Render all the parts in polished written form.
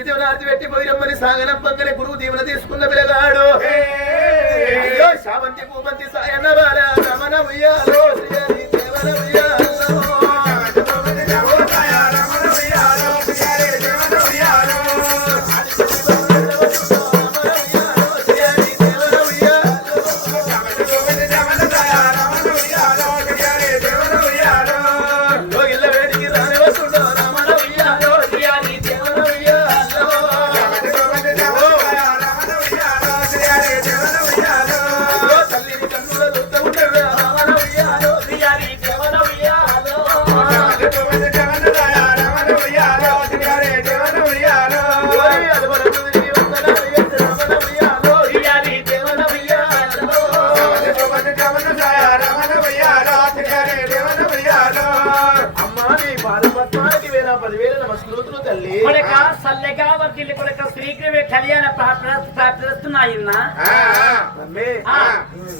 నిత్య జీవనార్థి పెట్టి పోయిరమ్మని సాగనం పంగనే గురువు దీవెన తీసుకున్న పిల్లగాడు అయ్యో శావంతి పూమంతి సాయన్న బాల రమణ ఉయ్యాలో శ్రీహరి దేవన ఉయ్యాలో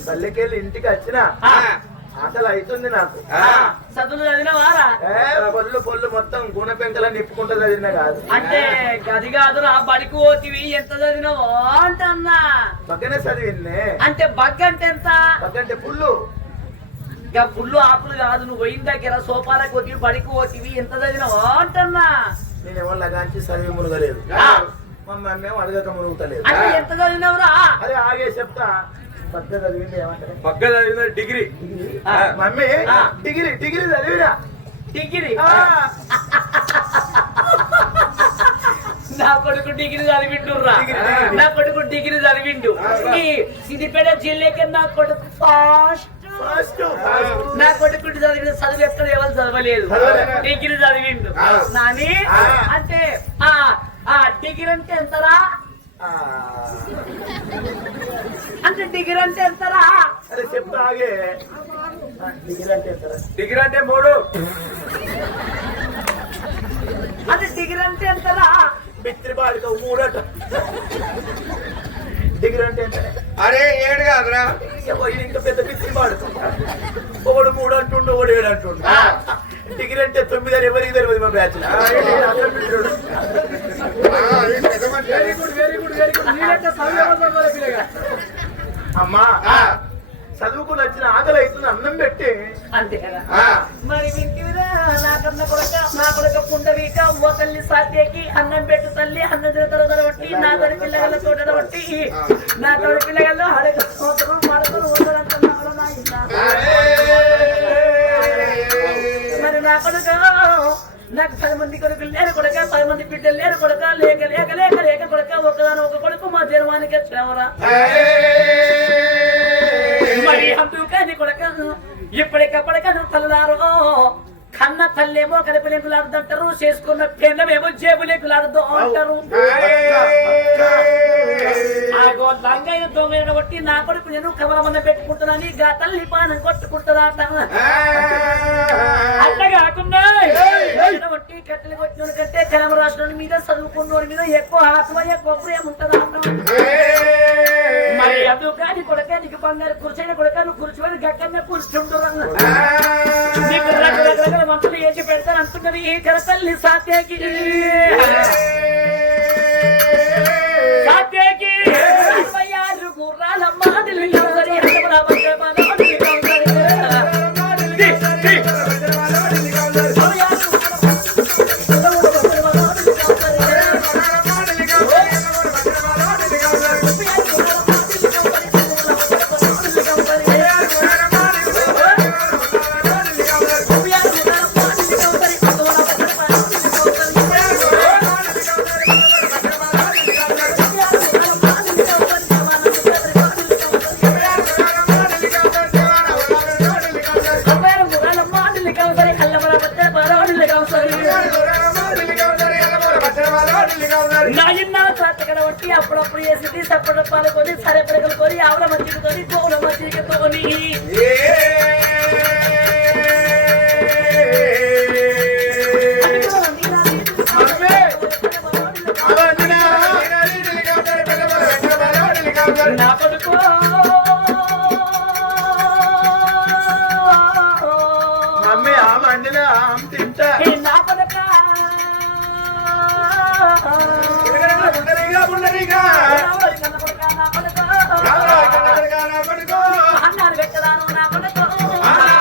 పల్లెకెళ్ళి ఇంటికి వచ్చిన ఆకలి అవుతుంది నాకు చదువులు చదివినవారా పొల్లు మొత్తం గుణ పెంకలా నిప్పుకుంటా చదివినా కాదు అంటే గది కాదురా బడికి పోతివి ఎంత చదివినావో అంటన్నా బగ్గనే చదివిందే అంటే బగ్గ అంటే ఎంత బగ్గ అంటే పుల్లు ఇక పుల్లు ఆకులు కాదు నువ్వు పోయిన దగ్గర సోపాలకు పోతివి బడికి పోతివి ఎంత చదివినావో అంటన్నా నేనేమో లగాంచి చదివి మునగలేదు మా మమ్మేమో అడగక మురుగుతలేదు అంటే ఎంత చదివినవురా అదే ఆగే చెప్తా పక్క చదివింది ఏమంటారు పక్క చదివిన డిగ్రీ మమ్మీ డిగ్రీ చదివినా డిగ్రీ నా కొడుకు డిగ్రీ చదివిండురా నా కొడుకు డిగ్రీ చదివిండు ఈ సిద్దిపేట జిల్లాకి నా కొడుకు ఫాస్ట్ నా కొడుకు చదివిన చదువు ఎక్కడ ఎవరు చదవలేదు డిగ్రీ చదివిండు నాని అంటే డిగ్రీ అంటే ఎంతరా అంటే డిగ్రీ అంటే ఎంతరా అరే చెప్తా ఆగే డిగ్రీ అంటే ఎంతరా డిగ్రీ అంటే 3 అంటే డిగ్రీ అంటే ఎంతరా బిత్రి బాడిక 3 అట డిగ్రీ అంటే ఎంత అరే 7 కాదురా ఇంకా పెద్ద బిత్రి బాడుక ఒకడు 3 అంటుండు ఒకడు 7 అంటుండు డిగ్రీ అంటే 9 అని ఎవరికి తెలియదు మా బ్యాచ్ అమ్మా చదువుకుని వచ్చిన ఆకలి అవుతుంది అన్నం పెట్టి అంతే కదా మరి వింటివిరా నాకన్న కొడక పుండరీక ఓ తల్లి సాధ్యకి అన్నం పెట్టు తల్లి అన్నం తిరుగుతారు బట్టి నా తోడి పిల్లగల తోట బట్టి నా తోడి పిల్లగల్లో అడగ మరొకరు ఉండరంటున్నా మరి నా కొడుక నాకు 10 మంది కొడుకులు లేరు కొడక 10 మంది బిడ్డలు లేరు కొడక లేక లేక లేక లేక కొడక ఒకదాని ఒక కొడుకు మా జన్మానికి వచ్చినవరా మరి అందుకని కొడక ఇప్పటికప్పటికను తల్లారో కన్న తల్లేమో కలపలేకులాడుతుంటారు చేసుకున్న పెన్నమేమో జేబులేకులాడుతూ అంటారు లంగైన దొంగ బట్టి నా కొడుకు నేను కమలమన్న పెట్టుకుంటున్నాను గా తల్లి పానం కొట్టుకుంటుందా అట్లా కాకుండా బట్టి కట్టెలు కొట్టిన కంటే తెలంగాణ రాష్ట్రం మీద చదువుకున్న మీద ఎక్కువ ఆత్మ ఎక్కువ ప్రేమ ఉంటుందా మరి అందుకని కొడక నీకు బంగారు కూర్చొని కొడక నువ్వు కూర్చొని గక్కనే కూర్చుంటున్నాను నీకు రకరకాల మంటలు వేసి పెడతాను అంటున్నది ఈ కరతల్లి సాత్యకి సాత్యకి 26 గుర్రాల మాటలు అప్పుడప్పుడు వేసి సప్పటి పాలకొని సరే పిడకలు కొని ఆవుల మజ్జిగతోని గోవుల మజ్జిగతోని నా కొడుకు మమ్మీ ఆ మండిలో తింటా నా కొడుక పుండరీకా కన్న కొడుకా నా కొడుకు నా కొడుకు అన్నాడు వెక్కడాను నా కొడుకు నా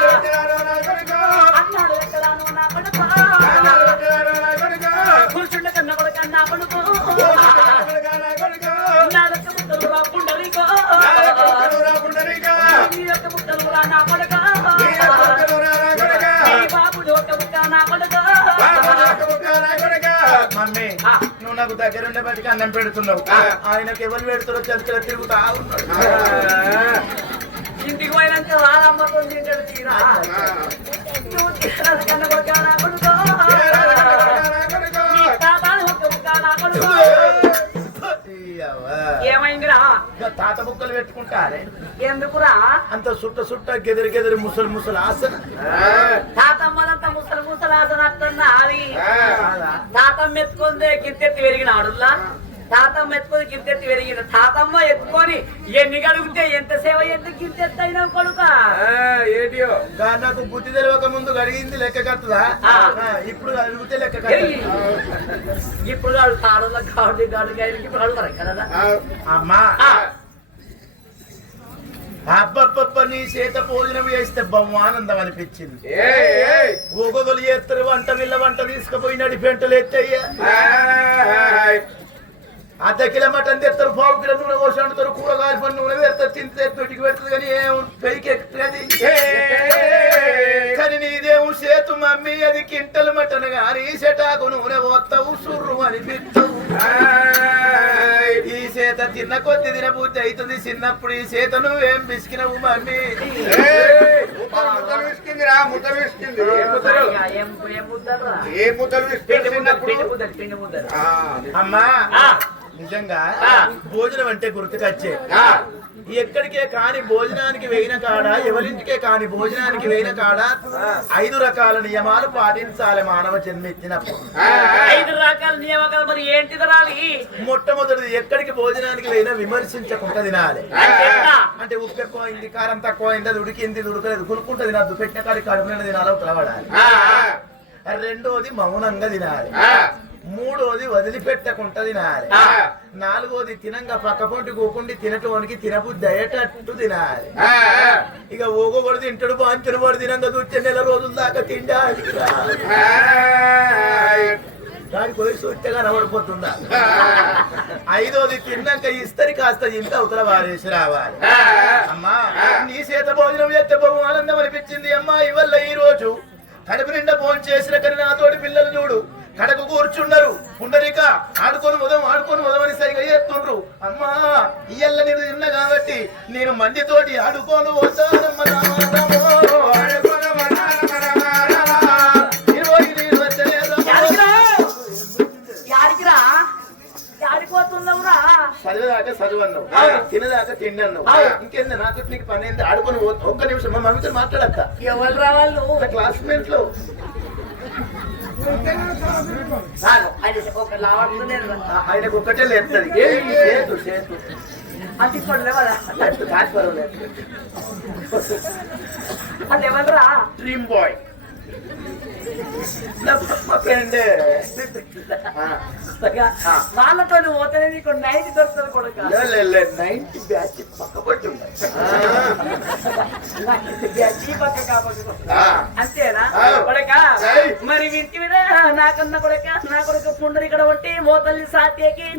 కొడుకు అన్నాడు వెక్కడాను నా కొడుకు నా కొడుకు కూర్చుండ కన్న కొడుక నా కొడుకు నా కొడుకు నా యొక్క ముక్కలు రా పుండరీకో నా పుండరీకా నీ యొక్క ముక్కలు రా నా కొడుక నా కొడుకు నీ బాబు యొక్క ముక్క నా కొడుకు నా కొడుకు మమ్మీ నువ్వు నాకు దగ్గరుండే బతికి అన్నం పెడుతున్నావు ఆయనకు ఎవరు పెడుతారో చరిత్ర తిరుగుతా ఉన్నాడు. ఇంటికి పోయినాక రారమ్మతో తింటాడు తీరా నువ్వు తినరాదు కన్న కొడుక నా కొడుకు నీ తాతాను యొక్క ముక్క నా కొడుకు ఏమైందిరా తాత బుక్కలు పెట్టుకుంటారే ఎందుకురా అంత సుట్ట గెదిరి ముసలు ఆసన తాతమ్మలంతా ముసలాసన అది తాతమ్మ ఎత్తుకుందే గిత్తెత్తి పెరిగినాడులా తాతమ్మ ఎత్తుకొని గిత్తెత్తి పెరిగిన తాతమ్మ ఎత్తుకొని ఎన్ని గడుగుతే ఎంత సేవ ఎంత గిత్తెత్తి అయినా కొడుక ఏడియో నాకు బుద్ధి తెలియక ముందు గడిగింది లెక్క కత్తదా ఇప్పుడు అడిగితే లెక్క కట్టదు. ఇప్పుడు కాదు తాడుల గాడు ఇప్పుడు అడుగుతారు కదా అమ్మా అబ్బబ్బబ్బ నీ చేత భోజనం చేస్తే బహుమానందం అనిపించింది. ఒక్కొక్కరు చేస్తారు వంట తీసుకుపోయినాడు పెంటలు ఎత్తయ్యా అర్ధ కిలో మటన్ తెస్తారు, పావు కిలో నూనె పోసి వండుతారు, కూరగాయల పని నూనె పెడతారు, తింటే తొట్టికి పెడతారు కానీ ఏం పెయికి ఎక్కుతుంది. కానీ నీదేమో చేతు మమ్మీ అది కింటలు మటన్ కానీ చెటాకు నూనె పోతావు సుర్రు అనిపిస్తావు. ఈ చేత తిన్న కొద్ది తినబుద్ధి అవుతుంది. చిన్నప్పుడు ఈ చేత నువ్వేం బిసికినవు మమ్మీ? ముద్దలు విసికింది ఏం ఏ ముద్దలు విసికింది పిండి ముద్దలు అమ్మా నిజంగా భోజనం అంటే గుర్తుకొచ్చే ఎక్కడికే కాని భోజనానికి వేయిన కాడ ఎవరింటికే కాని భోజనానికి వేయిన కాడ 5 రకాల నియమాలు పాటించాలి మానవ జన్మెత్తినప్పుడు. 5 రకాల నియమాలు మరి ఏంటి తినాలి? మొట్టమొదటిది ఎక్కడికి భోజనానికి వేయినా విమర్శించకుండా తినాలి. అంటే ఉప్పు ఎక్కువైంది, కారం తక్కువైంది, అది ఉడికింది, ఉడకలేదు, కులుకుంటా తినద్దు, పెట్టిన కాడి కడుపున తినాలి, తలబడాలి. రెండోది మౌనంగా తినాలి. మూడోది వదిలిపెట్టకుండా తినాలి. నాలుగోది తినంగా పక్క పొంటి కూకుండి తినటోనికి తినబుద్ధి అయ్యేటట్టు తినాలి. ఇక ఊగబడి తింటాడు, బాంచుడు పడి తినంగా చూస్తే నెల రోజుల దాకా తిండాలి. దానికి వయసు వచ్చే కనబడిపోతుందా? ఐదోది తిన్నాక ఇస్తరి కాస్త ఇంత అవతల వారేసి రావాలి. అమ్మా నీ చేత భోజనం చేస్తే బహు ఆనందం అనిపించింది. అమ్మా ఇవల్ల ఈ రోజు కడుపు నిండా భోజనం చేసిన కానీ నాతోటి పిల్లలు చూడు కడకు కూర్చున్నారు. పుండరీక ఆడుకొని ఉదమని సరిగా చేస్తుండ్రు. అమ్మా ఇయ్యల్ల నేను తిన్నా కాబట్టి నేను మందితోటి ఆడుకోను చదివేదాకా చదువు అన్నావు, తినదాకా తిండి అన్నావు. ఇంకేంది నాతో నీకు పని ఏంది? ఆడుకొని ఒక్క నిమిషం మా మమ్మీతో మాట్లాడతా. ఎవరు రావాళ్ళు? క్లాస్మేట్ లో ఆయనకు ఒక్కటే లేపుతుంది. అది పడలేవరా అది ఎవరా? డ్రీమ్ బాయ్ మా ఫ్రెండ్. వాళ్ళతో పోతే నీకు నైట్ దొరుకుతుంది కొడుక. 90 బ్యాచ్ పక్క పట్టు పక్క కాబట్టి అంతేనా కొడుక? మరి ఇంటి మీద నాకన్నా కొడుక నా కొడుకు పుండరి ఇక్కడ ఉంటే మోతల్లి సాత్యకి